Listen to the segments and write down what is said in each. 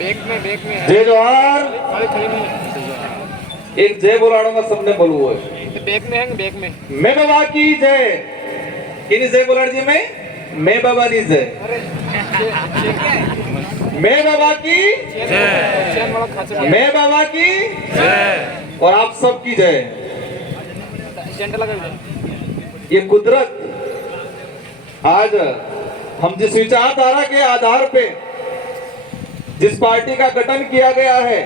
Bag में जय जोहार। खड़ी नहीं एक जय बोलाड़ूंगा, सबने बोलू है। बैग में है, बैग में। मैं बाबा की जय। किनी जय बोलाड़ जी मैं बाबा नी जय। मैं बाबा की जय, मैं बाबा की जय। और आप सब की जय। झंडा लगा हुआ है। ये कुदरत आज हम जिस विचारधारा के आधार पे जिस पार्टी का गठन किया गया है,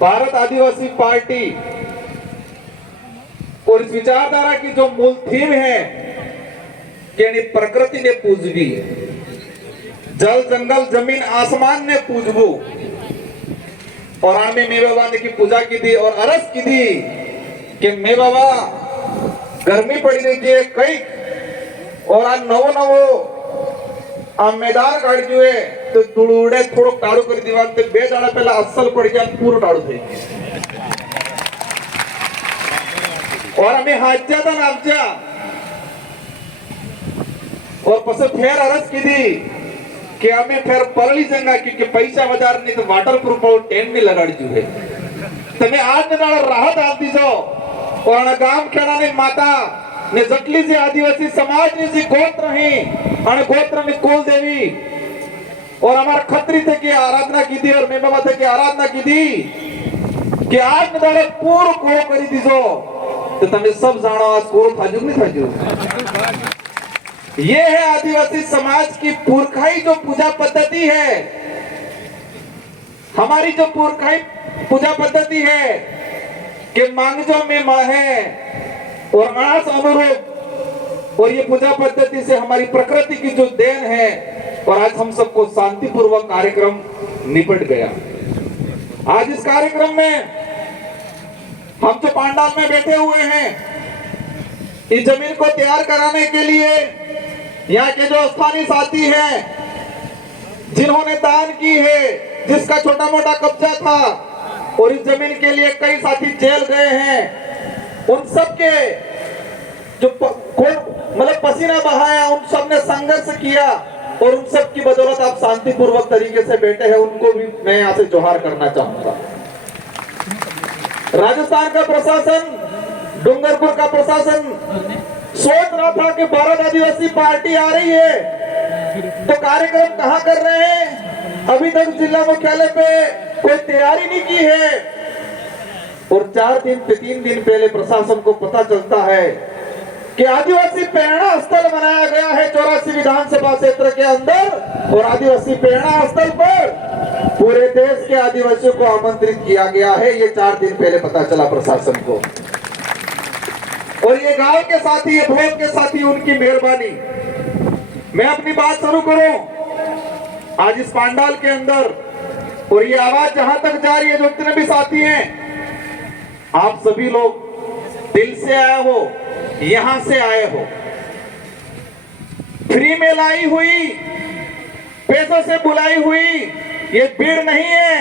भारत आदिवासी पार्टी, और इस विचारधारा की जो मूल थीम है कि प्रकृति ने पूजवी, जल जंगल जमीन आसमान ने पूजबू, और आने मे बाबा ने की पूजा की थी और अरज की थी कि मे बाबा गर्मी पड़ी रही है कई, और आ नवो नवो आ मैदान काढ्યું है तो तुड़ुडे थोड़ो टाळू કરી દીવાન તે બે દાડા પહેલા અસલ પડી ગયા પૂરો टाळू થઈ और અમે હાજ્યા તા નામજા और પછી ફેર અરજ કીધી કે અમે ફેર પરળી જંગા की કે પૈસા વધારે નહીં તો વાટરપ્રૂફ પાઉ ટેન ની લગાડ્યું है તમે આજ દાડા રાહત આપી દો और આ ગામ ખેડાની માતા ने जटली से आदिवासी समाज ने जी गोत्र ही और गोत्र ने कुल देवी और हमारे खत्री थे की आराधना की थी और मैं बाबा थे की आराधना की थी कि आज में दाड़े पूर्ण कोरो करी दीजो तो तमे सब जानो आज कोरो थाजू नहीं थाजू। ये है आदिवासी समाज की पुरखाई जो पूजा पद्धति है, हमारी जो पुरखाई पूजा पद्धति है कि मांगजो में माहे और मानस अनुरूप, और ये पूजा पद्धति से हमारी प्रकृति की जो देन है, और आज हम सबको शांतिपूर्वक कार्यक्रम निपट गया। आज इस कार्यक्रम में हम जो पांडाल में बैठे हुए हैं, इस जमीन को तैयार कराने के लिए यहाँ के जो स्थानीय साथी हैं, जिन्होंने दान की है, जिसका छोटा मोटा कब्जा था और इस जमीन के लिए कई साथी जेल गए हैं, उन सब के जो मतलब पसीना बहाया, उन सब ने संघर्ष किया और उन सब की बदौलत आप शांतिपूर्वक तरीके से बैठे हैं, उनको भी मैं यहाँ से जोहार करना चाहूंगा। राजस्थान का प्रशासन, डूंगरपुर का प्रशासन सोच रहा था कि भारत आदिवासी पार्टी आ रही है तो कार्यक्रम कहाँ कर रहे हैं, अभी तक जिला मुख्यालय पे कोई तैयारी नहीं की है, और 3 दिन पहले प्रशासन को पता चलता है कि आदिवासी प्रेरणा स्थल बनाया गया है 84 विधानसभा क्षेत्र के अंदर, और आदिवासी प्रेरणा स्थल पर पूरे देश के आदिवासियों को आमंत्रित किया गया है। ये 4 दिन पहले पता चला प्रशासन को, और ये गांव के साथी, ये भोज के साथी, उनकी मेहरबानी। मैं अपनी बात शुरू करूं आज इस पांडाल के अंदर, और ये आवाज जहां तक जा रही है, जो जितने भी साथी हैं, आप सभी लोग दिल से आए हो, यहां से आए हो, फ्री में लाई हुई, पैसों से बुलाई हुई ये भीड़ नहीं है,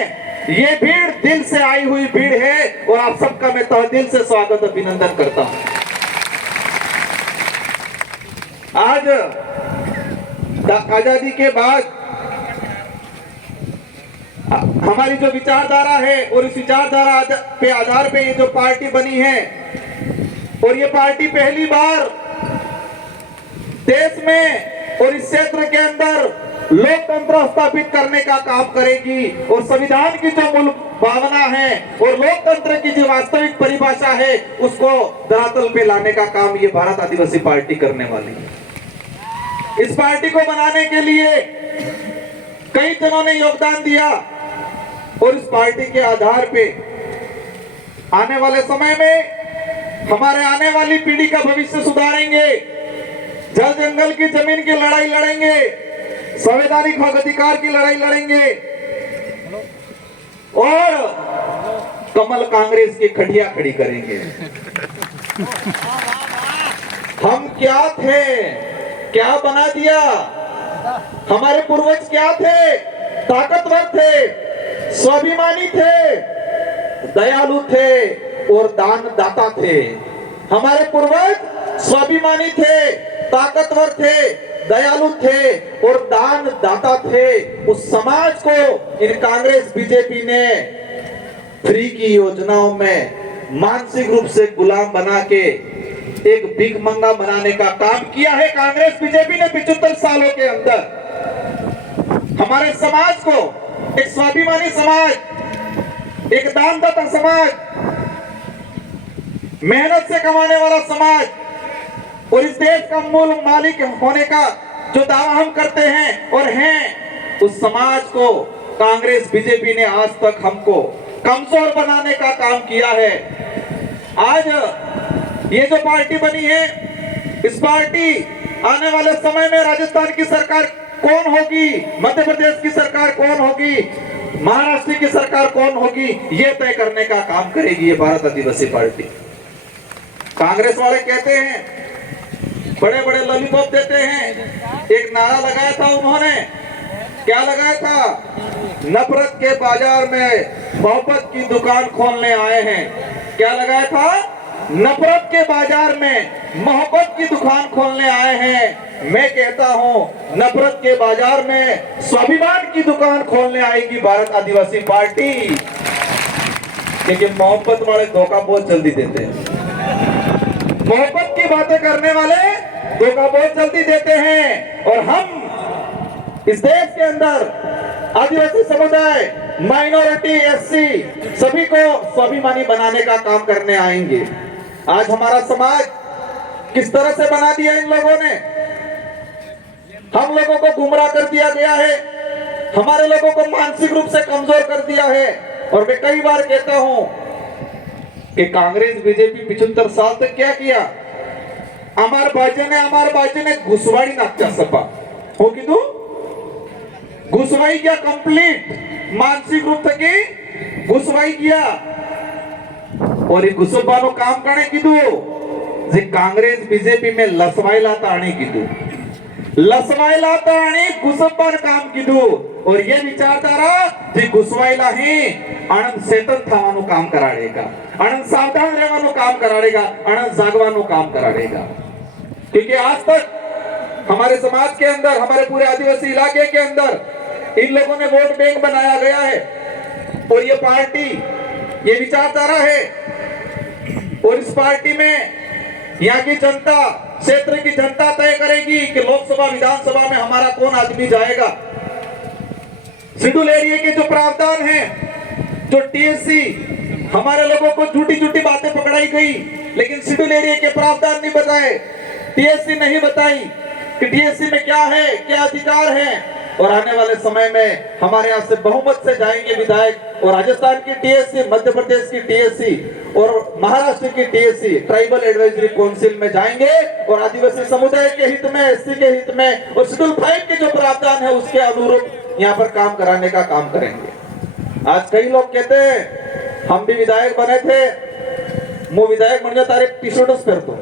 ये भीड़ दिल से आई हुई भीड़ है, और आप सबका मैं तहे दिल से स्वागत अभिनंदन करता हूं। आज आजादी के बाद हमारी जो विचारधारा है, और इस विचारधारा पे आधार पे ये जो पार्टी बनी है, और ये पार्टी पहली बार देश में और इस क्षेत्र के अंदर लोकतंत्र स्थापित करने का काम करेगी, और संविधान की जो मूल भावना है और लोकतंत्र की जो वास्तविक परिभाषा है, उसको धरातल पे लाने का काम ये भारत आदिवासी पार्टी करने वाली है। इस पार्टी को बनाने के लिए कई जनों ने योगदान दिया, और इस पार्टी के आधार पे आने वाले समय में हमारे आने वाली पीढ़ी का भविष्य सुधारेंगे, जल जंगल की जमीन की लड़ाई लड़ेंगे, संवैधानिक हक अधिकार की लड़ाई लड़ेंगे, और कमल कांग्रेस की खटिया खड़ी करेंगे। हम क्या थे, क्या बना दिया, हमारे पूर्वज क्या थे, ताकतवर थे, स्वाभिमानी थे, दयालु थे और दानदाता थे। हमारे पूर्वज स्वाभिमानी थे, ताकतवर थे, दयालु थे और दान दाता थे, उस समाज को इन कांग्रेस बीजेपी ने फ्री की योजनाओं में मानसिक रूप से गुलाम बना के एक भीख मंगा बनाने का काम किया है कांग्रेस बीजेपी ने 75 सालों के अंदर। हमारे समाज को एक स्वाभिमानी समाज, एक दानदाता समाज, मेहनत से कमाने वाला समाज और इस देश का मूल मालिक होने का जो दावा हम करते हैं और हैं, उस समाज को कांग्रेस बीजेपी ने आज तक हमको कमजोर बनाने का काम किया है। आज ये जो पार्टी बनी है, इस पार्टी आने वाले समय में राजस्थान की सरकार कौन होगी, मध्य प्रदेश की सरकार कौन होगी, महाराष्ट्र की सरकार कौन होगी, ये तय करने का काम करेगी ये भारत आदिवासी पार्टी। कांग्रेस वाले कहते हैं, बड़े बड़े लॉलीपॉप देते हैं। एक नारा लगाया था उन्होंने, क्या लगाया था? नफरत के बाजार में मोहब्बत की दुकान खोलने आए हैं। क्या लगाया था? नफरत के बाजार में मोहब्बत की दुकान खोलने आए हैं। मैं कहता हूं, नफरत के बाजार में स्वाभिमान की दुकान खोलने आएगी भारत आदिवासी पार्टी, क्योंकि मोहब्बत वाले धोखा बहुत जल्दी देते हैं। मोहब्बत की बातें करने वाले धोखा बहुत जल्दी देते हैं। और हम इस देश के अंदर आदिवासी समुदाय, माइनॉरिटी, एससी सभी को स्वाभिमानी बनाने का काम करने आएंगे। आज हमारा समाज किस तरह से बना दिया इन लोगों ने? हम लोगों को गुमराह कर दिया गया है, हमारे लोगों को मानसिक रूप से कमजोर कर दिया है। और मैं कई बार कहता हूं कि कांग्रेस बीजेपी 75 साल तक क्या किया? अमर बाजे ने घुसवाड़ी नाचा सपा हो कि तू घुसवाई किया, कंप्लीट मानसिक रूप थकी घुसवाई किया। और घुसबानो काम करने कीधु जे कांग्रेस बीजेपी में लसवायला ताणी कीधु, लसवायला ताणी घुसबान काम कीधु। और ये विचारधारा जे घुसवायला ही आनंद सेटल थवानु काम कराड़ेगा, आनंद सावधान रहवानु काम कराड़ेगा, आनंद जागवानु काम कराड़ेगा। क्योंकि आज तक हमारे समाज के अंदर, हमारे पूरे आदिवासी इलाके के अंदर इन लोगों ने वोट बैंक बनाया गया है। और ये पार्टी, ये विचारधारा है। और इस पार्टी में यहाँ की जनता, क्षेत्र की जनता तय करेगी कि लोकसभा विधानसभा में हमारा कौन आदमी जाएगा। शेड्यूल एरिया के जो प्रावधान है, जो टीएससी, हमारे लोगों को झूठी झूठी बातें पकड़ाई गई, लेकिन शेड्यूल एरिया के प्रावधान नहीं बताए, टीएससी नहीं बताई कि टीएससी में क्या है, क्या अधिकार है। और आने वाले समय में हमारे यहाँ से बहुमत से जाएंगे विधायक, और राजस्थान की टीएससी, मध्य प्रदेश की टीएससी और महाराष्ट्र की टीएससी ट्राइबल एडवाइजरी काउंसिल में जाएंगे और आदिवासी समुदाय के हित में, एससी के हित में और शेड्यूल 5 के जो प्रावधान है उसके अनुरूप यहाँ पर काम कराने का काम करेंगे। आज कई लोग कहते हैं हम भी विधायक बने थे, मैं विधायक बन गया तारे टी शर्ट फिर तो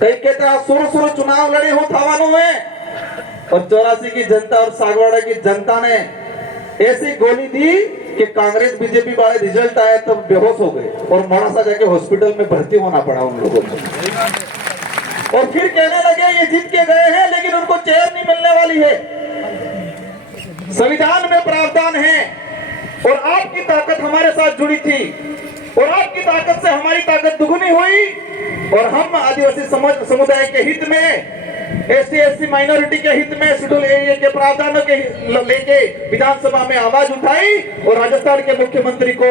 कई कहते हैं शुरू चुनाव लड़े हो थावानों में, और 84 की जनता और सागवाड़ा की जनता ने ऐसी गोली दी कि कांग्रेस बीजेपी वाले रिजल्ट आए तो बेहोश हो गए और मोड़ासा जाके हॉस्पिटल में भर्ती होना पड़ा उन लोगों को। और फिर कहने लगे ये जीत के गए हैं लेकिन उनको चेयर नहीं मिलने वाली है। संविधान में प्रावधान है और आपकी ताकत हमारे साथ जुड़ी थी और आपकी ताकत से हमारी ताकत दुगुनी हुई। और हम आदिवासी समुदाय के हित में, एससी एसटी माइनॉरिटी के हित में शेड्यूल एरिया के प्रावधानों के लेके विधानसभा में आवाज उठाई और राजस्थान के मुख्यमंत्री को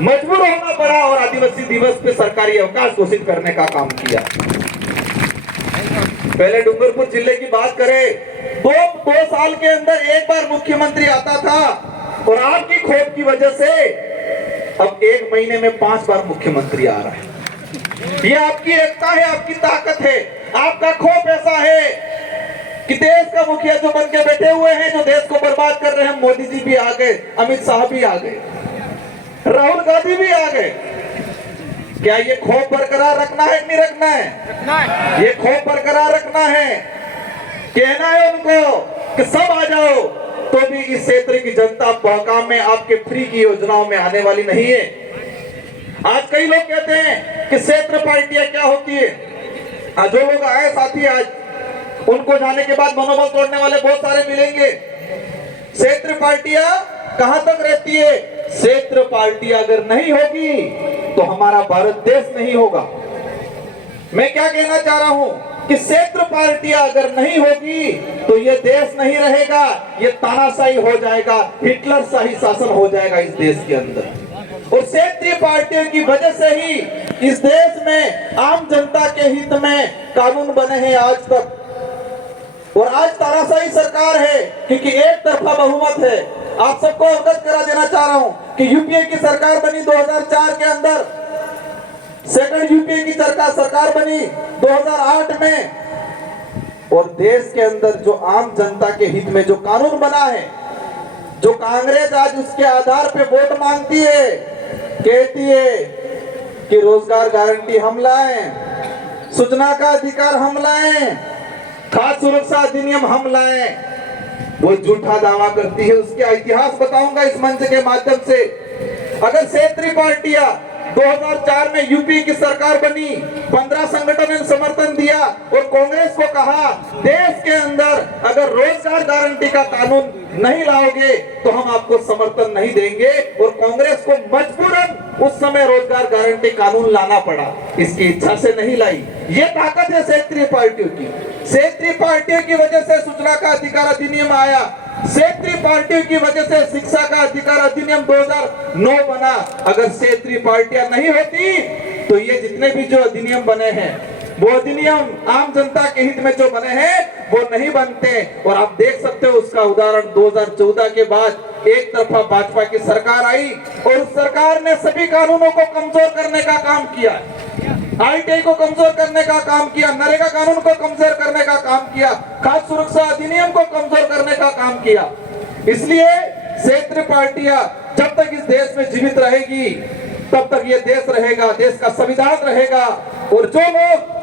मजबूर होना पड़ा और आदिवासी दिवस पे सरकारी अवकाश घोषित करने का काम किया। पहले डूंगरपुर जिले की बात करें, दो साल के अंदर एक बार मुख्यमंत्री आता था और आपकी खोट की वजह से अब 1 महीने में 5 बार मुख्यमंत्री आ रहा है। ये आपकी एकता है, आपकी ताकत है, आपका खौफ ऐसा है कि देश का मुखिया जो बन के बैठे हुए हैं, जो देश को बर्बाद कर रहे हैं, मोदी जी भी आ गए, अमित शाह भी आ गए, राहुल गांधी भी आ गए। क्या ये खौफ बरकरार रखना है कि नहीं रखना है? रखना है। ये खौफ बरकरार रखना है, कहना है उनको कि सब आ जाओ, तो भी इस क्षेत्र की जनता काम में आपके फ्री की योजनाओं में आने वाली नहीं है। आज कई लोग कहते हैं कि क्षेत्र पार्टियां क्या होती है। जो लोग आए साथी आज उनको जाने के बाद मनोबल तोड़ने वाले बहुत सारे मिलेंगे। क्षेत्र पार्टियां कहां तक रहती है? क्षेत्र पार्टियां अगर नहीं होगी तो हमारा भारत देश नहीं होगा। मैं क्या कहना चाह रहा हूं कि क्षेत्र पार्टियां अगर नहीं होगी तो ये देश नहीं रहेगा, ये तानाशाही हो जाएगा, हिटलर शाही शासन हो जाएगा इस देश के अंदर। और क्षेत्रीय पार्टियों की वजह से ही इस देश में आम जनता के हित में कानून बने हैं आज तक। और आज तानाशाही सरकार है क्योंकि एक तरफा बहुमत है। आप सबको अवगत करा देना चाह रहा हूं कि यूपीए की सरकार बनी 2004 के अंदर, सेकंड यूपीए की सरकार बनी 2008 में, और देश के अंदर जो आम जनता के हित में जो कानून बना है, जो कांग्रेस आज उसके आधार पे वोट मांगती है, कहती है कि रोजगार गारंटी हम लाएं, सूचना का अधिकार हम लाएं, खाद्य सुरक्षा अधिनियम हम लाएं, वो झूठा दावा करती है। उसका इतिहास बताऊंगा इस मंच के माध्यम से। अगर क्षेत्रीय पार्टियां 2004 में यूपी की सरकार बनी, 15 संगठन ने समर्थन दिया और कांग्रेस को कहा देश के अंदर अगर रोजगार गारंटी का कानून नहीं लाओगे तो हम आपको समर्थन नहीं देंगे, और कांग्रेस को मजबूरन उस समय रोजगार गारंटी कानून लाना पड़ा, इसकी इच्छा से नहीं लाई। ये ताकत है क्षेत्रीय पार्टियों की। क्षेत्रीय पार्टियों की वजह से सूचना का अधिकार अधिनियम आया, क्षेत्रीय पार्टियों की वजह से शिक्षा का अधिकार अधिनियम 2009 बना। अगर क्षेत्रीय पार्टियां नहीं होती तो ये जितने भी जो अधिनियम बने हैं, वो अधिनियम आम जनता के हित में जो बने हैं वो नहीं बनते। और आप देख सकते हो उसका उदाहरण 2014 के बाद एक तरफा भाजपा की सरकार आई और उस सरकार ने सभी कानूनों को कमजोर करने का काम किया, आईटीआई को कमजोर करने का काम किया, नरेगा कानून को कमजोर करने का काम किया, खाद्य सुरक्षा अधिनियम को कमजोर करने का काम किया। इसलिए क्षेत्रीय पार्टियां जब तक इस देश में जीवित रहेगी तब तक ये देश रहेगा, देश का संविधान रहेगा। और जो लोग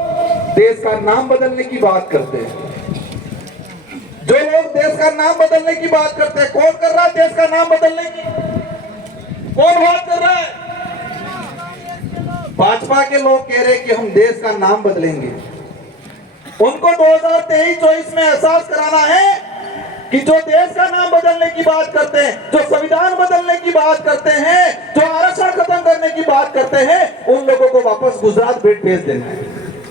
देश का नाम बदलने की बात करते हैं, जो लोग देश का नाम बदलने की बात करते हैं, कौन कर रहा है देश का नाम बदलने की? कौन बात कर रहा है? भाजपा के लोग कह रहे हैं कि हम देश का नाम बदलेंगे। उनको 2023-24 में एहसास कराना है कि जो देश का नाम बदलने की बात करते हैं, जो संविधान बदलने की बात करते हैं, जो आरक्षण खत्म करने की बात करते हैं, उन लोगों को वापस गुजरात भेज देना है।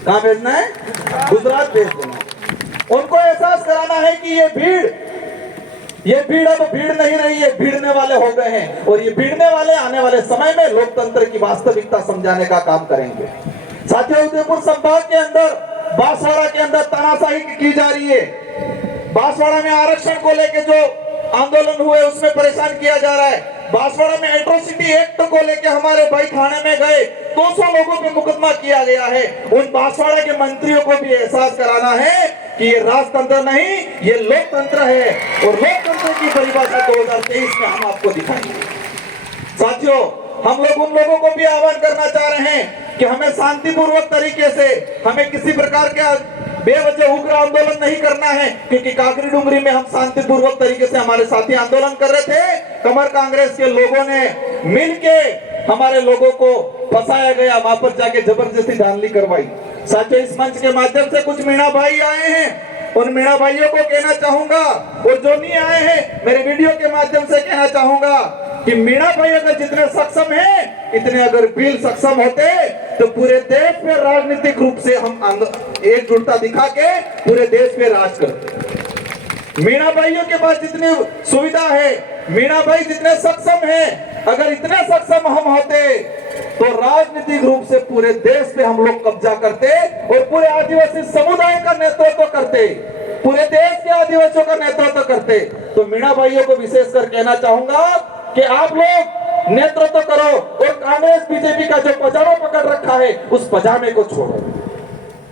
कहां भेजना है? गुजरात भेज देना है। उनको एहसास कराना है कि ये भीड़ अब भीड़ नहीं रही है, भीड़ने वाले हो गए हैं, और ये भीड़ने वाले आने वाले समय में लोकतंत्र की वास्तविकता समझाने का काम करेंगे। साथियों, उदयपुर संभाग के अंदर बांसवाड़ा के अंदर तानाशाही की जा रही है। बांसवाड़ा में आरक्षण को लेकर जो आंदोलन हुए उसमें परेशान किया जा रहा है। बांसवाड़ा में एट्रोसिटी एक्ट को लेकर हमारे भाई थाने में गए, 200 लोगों पे मुकदमा किया गया है। उन बांसवाड़ा के मंत्रियों को भी एहसास कराना है कि ये राजतंत्र नहीं, ये लोकतंत्र है, और लोकतंत्र की परिभाषा 2023 में हम आपको दिखाएंगे। साथियों, हम लोग उन लोगों को भी आह्वान करना चाह रहे हैं कि हमें शांतिपूर्वक तरीके से, हमें किसी प्रकार के बेवजह उग्र आंदोलन नहीं करना है, क्योंकि काकरी डुंगरी में हम शांतिपूर्वक तरीके से हमारे साथी आंदोलन कर रहे थे। कमर कांग्रेस के लोगों ने मिलके हमारे लोगों को फंसाया गया, वहां पर जाके जबरदस्ती धांधली करवाई। साथियों, इस मंच के माध्यम से कुछ मीणा भाई आए हैं, उन मीणा भाइयों को कहना चाहूंगा, और जो नहीं आए हैं मेरे वीडियो के माध्यम से कहना चाहूंगा कि मीणा भाई अगर जितने सक्षम हैं, इतने अगर बिल सक्षम होते तो पूरे देश में राजनीतिक रूप से हम एकजुटता दिखा के पूरे देश पे राज करते। मीणा भाइयों के पास जितनी सुविधा है, मीणा भाई जितने सक्षम हैं, अगर इतने सक्षम हम होते तो राजनीतिक रूप से पूरे देश पे हम लोग कब्जा करते और पूरे आदिवासी समुदाय का नेतृत्व करते, पूरे देश के आदिवासियों का नेतृत्व करते। तो मीणा भाइयों को विशेषकर कहना चाहूंगा कि आप लोग नेतृत्व करो, और कांग्रेस बीजेपी का जो पजामा पकड़ रखा है उस पजामे को छोड़ो।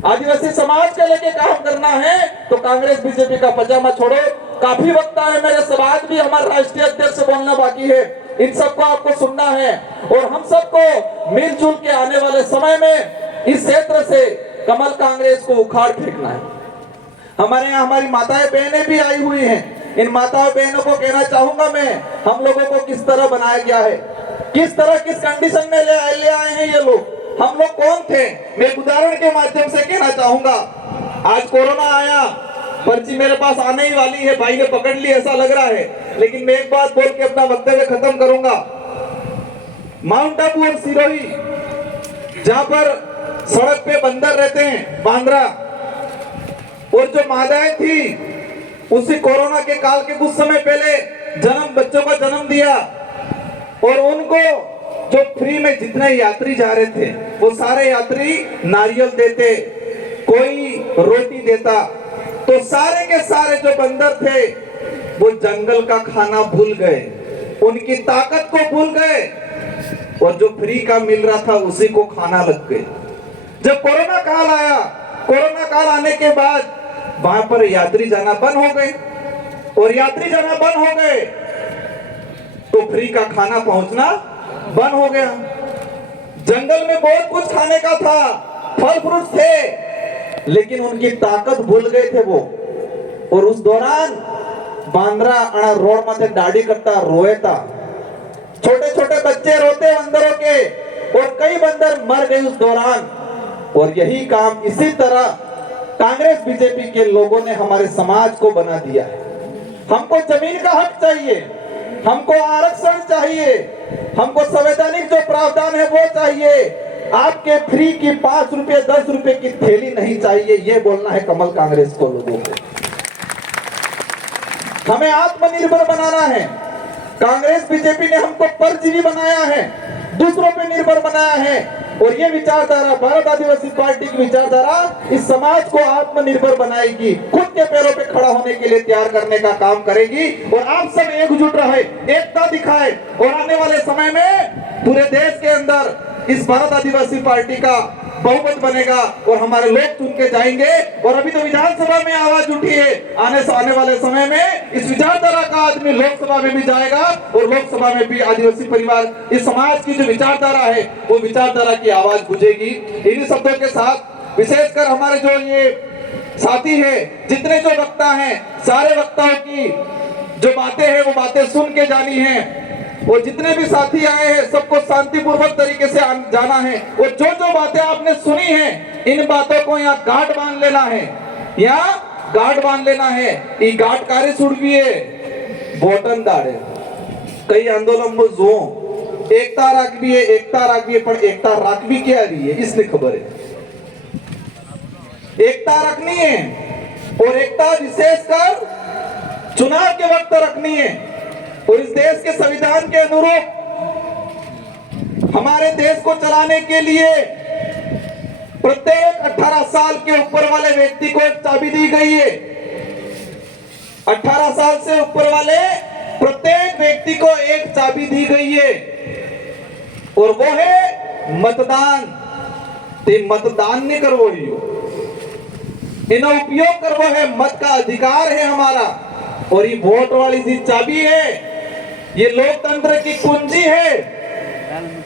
आदिवासी समाज के लेके काम करना है तो कांग्रेस बीजेपी का पजामा छोड़ो। काफी वक्त है, मेरे समाज भी हमारे राष्ट्रीय अध्यक्ष बोलना बाकी है, इन सबको आपको सुनना है, और हम सबको मिलजुल के आने वाले समय में इस क्षेत्र से कमल कांग्रेस को उखाड़ फेंकना है। हमारे यहाँ हमारी माताएं बहनें भी आई हुई हैं, इन माताओं बहनों को कहना चाहूंगा मैं, हम लोगों को किस तरह बनाया गया है, किस तरह किस कंडीशन में ले आए हैं ये लोग, हम लोग कौन थे। मैं एक उदाहरण के माध्यम से कहना चाहूंगा। आज कोरोना आया, पर्ची मेरे पास आने ही वाली है, भाई ने पकड़ ली ऐसा लग रहा है, लेकिन मैं एक बात बोल के अपना वक्तव्य खत्म करूंगा। माउंट आबू और सिरोही, जहां पर सड़क पे बंदर रहते हैं, बांद्रा, और जो मादाएं थी उसी कोरोना के काल के कुछ समय पहले बच्चों का जन्म दिया, और उनको जो फ्री में जितने यात्री जा रहे थे वो सारे यात्री नारियल देते, कोई रोटी देता, तो सारे के सारे जो बंदर थे वो जंगल का खाना भूल गए, उनकी ताकत को भूल गए, और जो फ्री का मिल रहा था उसी को खाना लग गए। जब कोरोना काल आया, कोरोना काल आने के बाद वहां पर यात्री जाना बंद हो गए, और यात्री जाना बंद हो गए तो फ्री का खाना पहुंचना बंद हो गया। जंगल में बहुत कुछ खाने का था, फल फ्रूट थे, लेकिन उनकी ताकत भूल गए थे वो। और उस दौरान बांद्रा अणा रोड में दाढ़ी करता रोए था, छोटे छोटे बच्चे रोते बंदरों के, और कई बंदर मर गए उस दौरान। और यही काम इसी तरह कांग्रेस बीजेपी के लोगों ने हमारे समाज को बना दिया है। हमको जमीन का हक चाहिए, हमको आरक्षण चाहिए, हमको संवैधानिक जो प्रावधान है वो चाहिए, आपके फ्री की 5 रुपए 10 रुपए की थैली नहीं चाहिए। ये बोलना है कमल कांग्रेस को, लोगों को। हमें आत्मनिर्भर बनाना है। कांग्रेस बीजेपी ने हमको परजीवी बनाया है, दूसरों पे निर्भर बनाया है, और ये विचारधारा, भारत आदिवासी पार्टी की विचारधारा इस समाज को आत्मनिर्भर बनाएगी, खुद के पैरों पे खड़ा होने के लिए तैयार करने का काम करेगी। और आप सब एकजुट रहे, एकता दिखाए, और आने वाले समय में पूरे देश के अंदर इस भारत आदिवासी पार्टी का बहुमत बनेगा और हमारे लोग चुन के जाएंगे। और अभी तो विधानसभा में आवाज उठी है, आने वाले समय में इस विचारधारा का आदमी लोकसभा में भी जाएगा, और लोकसभा में भी आदिवासी परिवार, इस समाज की जो विचारधारा है वो विचारधारा की आवाज गूंजेगी। इन्हीं शब्दों के साथ विशेषकर हमारे जो ये साथी है, जितने जो वक्ता हैं, सारे वक्ताओं की जो बातें हैं वो बातें सुन के जानी है, और जितने भी साथी आए हैं सबको शांतिपूर्वक तरीके से जाना है। और जो जो बातें आपने सुनी हैं, इन बातों को यहाँ गांठ बांध लेना है, यहाँ गांठ बांध लेना है। ये गांठ कार्य सुड़वी बोटन दाड़े कई आंदोलन में जो एकता राखवी है, एकता राखवी है, पर एकता राखवी क्या रही है इसने खबर है। एकता रखनी है, और एकता विशेषकर चुनाव के वक्त रखनी है। और इस देश के संविधान के अनुरूप हमारे देश को चलाने के लिए प्रत्येक 18 साल के ऊपर वाले व्यक्ति को एक चाबी दी गई है। 18 साल से ऊपर वाले प्रत्येक व्यक्ति को एक चाबी दी गई है, और वो है मतदान। ते मतदान नहीं करवो लियो, इन्हें उपयोग करवो है, मत का अधिकार है हमारा। और ये वोट वाली सी चाबी है, ये लोकतंत्र की कुंजी है।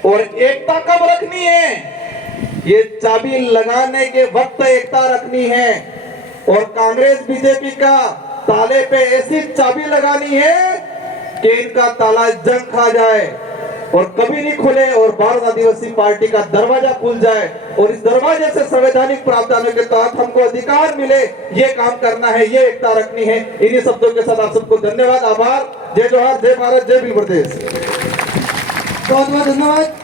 और एकता कब रखनी है, ये चाबी लगाने के वक्त एकता रखनी है। और कांग्रेस बीजेपी का ताले पे ऐसी चाबी लगानी है कि इनका ताला जंग खा जाए और कभी नहीं खुले, और भारत आदिवासी पार्टी का दरवाजा खुल जाए, और इस दरवाजे से संवैधानिक प्रावधानों के तहत हमको अधिकार मिले। ये काम करना है, ये एकता रखनी है। इन्हीं शब्दों के साथ आप सबको धन्यवाद, आभार। जय जोहार, जय भारत, जय भील प्रदेश। बहुत बहुत धन्यवाद।